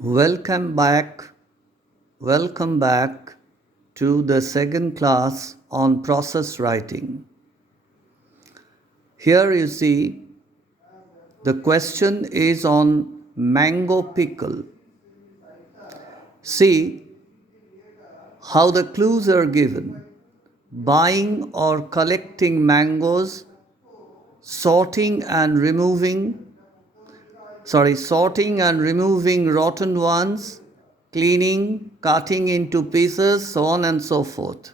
Welcome back. Welcome back to the second class on process writing. Here you see the question is on mango pickle. See how the clues are given. Buying or collecting mangoes, sorting and removing rotten ones, cleaning, cutting into pieces, so on and so forth.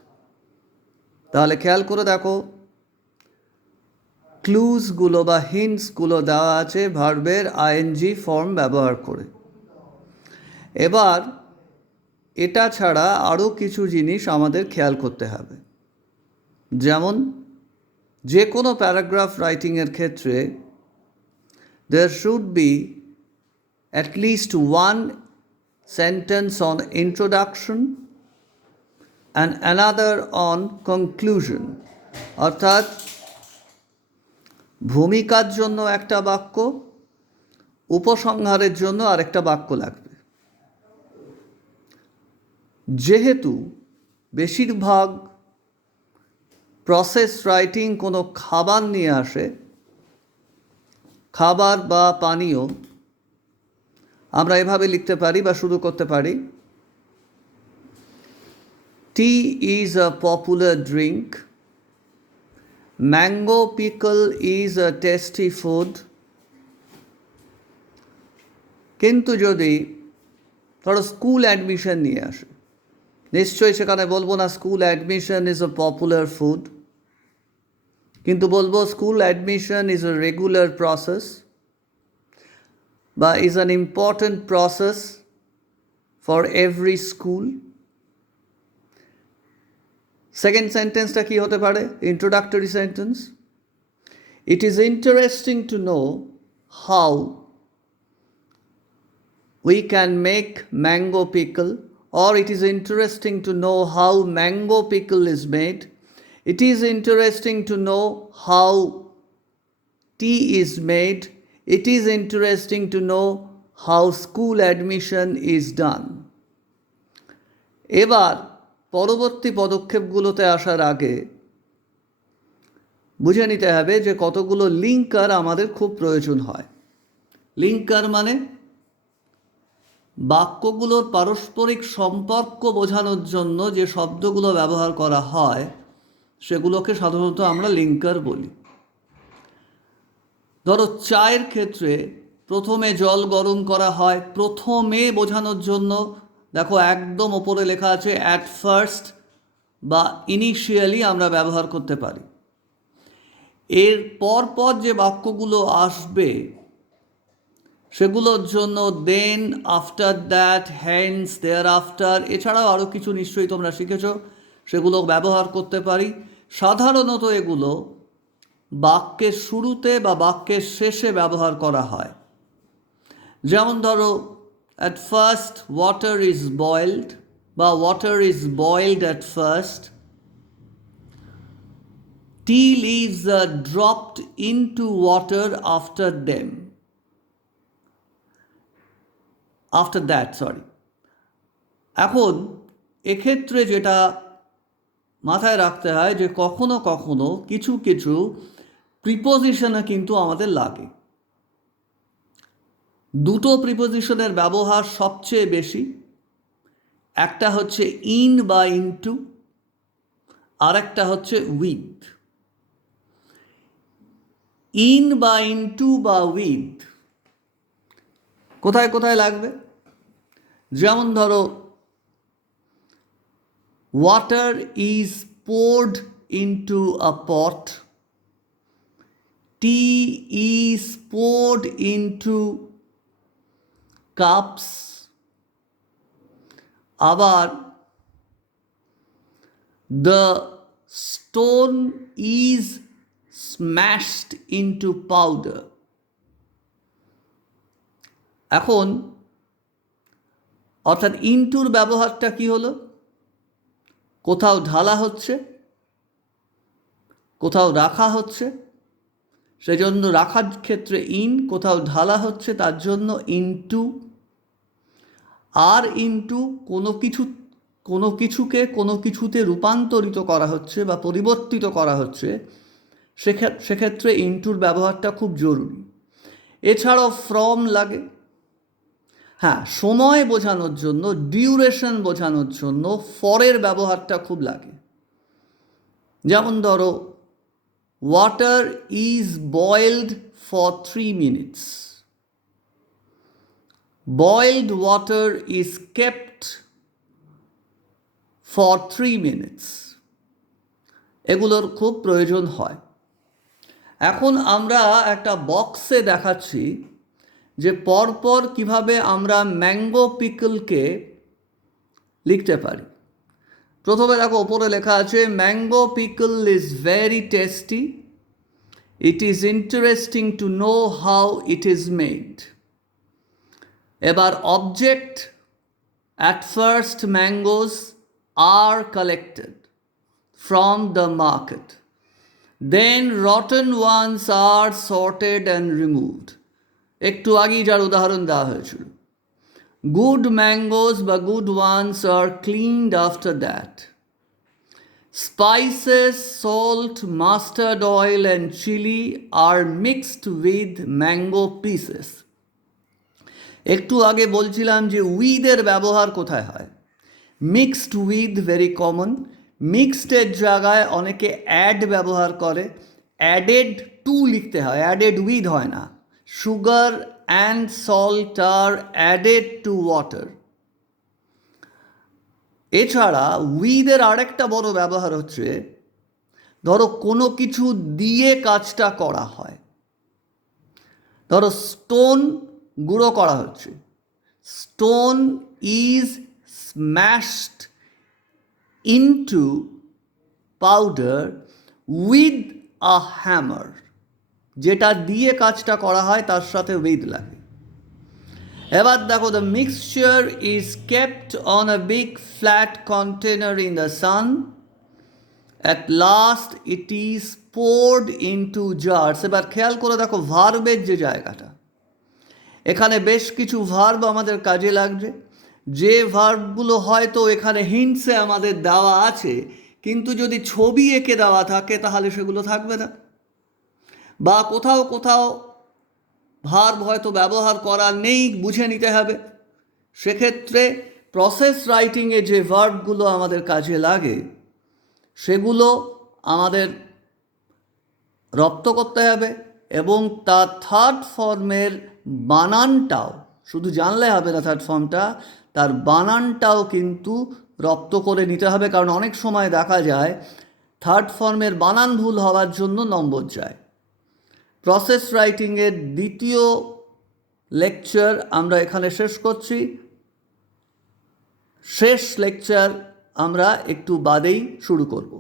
তাহলে খেয়াল করে দেখো ক্লুজগুলো বা হিন্টসগুলো দেওয়া আছে ভার্বের ING form ব্যবহার করে। এবার এটা ছাড়া আরও কিছু জিনিস আমাদের খেয়াল করতে হবে। যেমন যে কোনো প্যারাগ্রাফ রাইটিংয়ের ক্ষেত্রে there should be at least one sentence on introduction and another on conclusion. অর্থাৎ ভূমিকার জন্য একটা বাক্য, উপসংহারের জন্য আরেকটা বাক্য লাগবে। যেহেতু বেশিরভাগ প্রসেস রাইটিং কোনো খাবার নিয়ে আসে, খাবার বা পানীয়, আমরা এভাবে লিখতে পারি বা শুরু করতে পারি, tea is a popular drink, mango pickle is a tasty food. কিন্তু যদি ধরো স্কুল অ্যাডমিশন নিয়ে আসে, নিশ্চয়ই সেখানে বলবো না school admission is a popular food, কিন্তু বলবো school admission is a regular process বা is an important process for every school. Second সেন্টেন্সটা কী হতে পারে? Introductory sentence. It is interesting to know how we can make mango pickle, or it is interesting to know how mango pickle is made. It is interesting to know how tea is made. It is interesting to know how school admission is done. এবার পরবর্তী পদক্ষেপগুলোতে আসার আগে বুঝে নিতে হবে যে কতগুলো linker আমাদের খুব প্রয়োজন হয়। লিঙ্কার মানে বাক্যগুলোর পারস্পরিক সম্পর্ক বোঝানোর জন্য যে শব্দগুলো ব্যবহার করা হয় সেগুলোকে সাধারণত আমরা লিঙ্কার বলি। ধরো চায়ের ক্ষেত্রে প্রথমে জল গরম করা হয়, প্রথমে বোঝানোর জন্য দেখো একদম ওপরে লেখা আছে অ্যাট ফার্স্ট বা ইনিশিয়ালি আমরা ব্যবহার করতে পারি। এর পরপর যে বাক্যগুলো আসবে সেগুলোর জন্য then, after that, hence, thereafter, এছাড়াও আরও কিছু নিশ্চয়ই তোমরা শিখেছ, সেগুলো ব্যবহার করতে পারি। সাধারণত এগুলো বাক্যের শুরুতে বা বাক্যের শেষে ব্যবহার করা হয়। যেমন ধরো at first water is boiled বা water is boiled at first. Tea leaves are dropped into water after them, after that, sorry. এখন এক্ষেত্রে যেটা মাথায় রাখতে হয় যে কখনো কখনো কিছু কিছু প্রিপোজিশনে কিন্তু আমাদের লাগে। দুটো প্রিপোজিশনের ব্যবহার সবচেয়ে বেশি, একটা হচ্ছে ইন বা ইনটু, আর একটা হচ্ছে উইথ। ইন বা ইনটু বা উইথ কোথায় কোথায় লাগবে? যেমন ধরো water is poured into a pot, tea is poured into cups, আবার the stone is smashed into powder. এখন অর্থাৎ ইনটুর ব্যবহারটা কি হলো? কোথাও ঢালা হচ্ছে, কোথাও রাখা হচ্ছে, সেজন্য রাখার ক্ষেত্রে ইন, কোথাও ঢালা হচ্ছে তার জন্য ইনটু। আর ইন্টু কোনো কিছুকে কোনো কিছুতে রূপান্তরিত করা হচ্ছে বা পরিবর্তিত করা হচ্ছে, সেক্ষেত্রে ইন্টুর ব্যবহারটা খুব জরুরি। এছাড়াও ফ্রম লাগে। হ্যাঁ, সময় বোঝানোর জন্য, ডিউরেশন বোঝানোর জন্য ফরের ব্যবহারটা খুব লাগে। যেমন ধরো, water is boiled for 3 minutes, boiled water is kept for 3 minutes, এগুলোর খুব প্রয়োজন হয়। এখন আমরা একটা বক্সে দেখাচ্ছি যে পরপর কিভাবে আমরা ম্যাঙ্গো পিকলকে লিখতে পারি। প্রথমে দেখো, ওপরে লেখা আছে mango pickle is very tasty, it is interesting to know how it is made. এবার object, at first mangoes are collected from the market, then rotten ones are sorted and removed. একটু আগেই যার উদাহরণ দেওয়া হয়েছিল। গুড ম্যাঙ্গোস বা good ones are cleaned after that. Spices, salt, mustard oil and chilli are mixed with mango pieces. একটু আগে বলছিলাম যে উইথের ব্যবহার কোথায় হয়। Mixed with very common. মিক্সডের জায়গায় অনেকে অ্যাড ব্যবহার করে, অ্যাডেড টু লিখতে হয়, অ্যাডেড উইথ হয় না। সুগার অ্যান্ড সল্ট আর অ্যাডেড টু ওয়াটার। এছাড়া উইথের আরেকটা বড় ব্যবহার হচ্ছে, ধরো কোনো কিছু দিয়ে কাজটা করা হয়। ধরো স্টোন গুঁড়ো করা হচ্ছে, stone is smashed into powder with a hammer. যেটা দিয়ে কাজটা করা হয় তার সাথে উইথ লাগে। এবার দেখো, the mixture is kept on a big flat container in the sun, at last it is poured into jars. এবার খেয়াল করে দেখো ভার্বের যে জায়গাটা, এখানে বেশ কিছু ভার্ব আমাদের কাজে লাগছে। যে ভার্বগুলো হয়তো এখানে হিন্টসে আমাদের দেওয়া আছে, কিন্তু যদি ছবি এঁকে দেওয়া থাকে তাহলে সেগুলো থাকবে না। বা কোথাও কোথাও ভার্ব হয়তো ব্যবহার করা নেই, বুঝে নিতে হবে। সেক্ষেত্রে প্রসেস রাইটিংয়ে যে ভার্বগুলো আমাদের কাজে লাগে সেগুলো আমাদের রপ্ত করতে হবে, এবং তার থার্ড ফর্মের বানানটাও, শুধু জানলে হবে না থার্ড ফর্মটা, তার বানানটাও কিন্তু রপ্ত করে নিতে হবে। কারণ অনেক সময় দেখা যায় থার্ড ফর্মের বানান ভুল হওয়ার জন্য নম্বর যায়। প্রসেস রাইটিংয়ের দ্বিতীয় লেকচার আমরা এখানে শেষ করছি। শেষ লেকচার আমরা একটু বাদেই শুরু করব।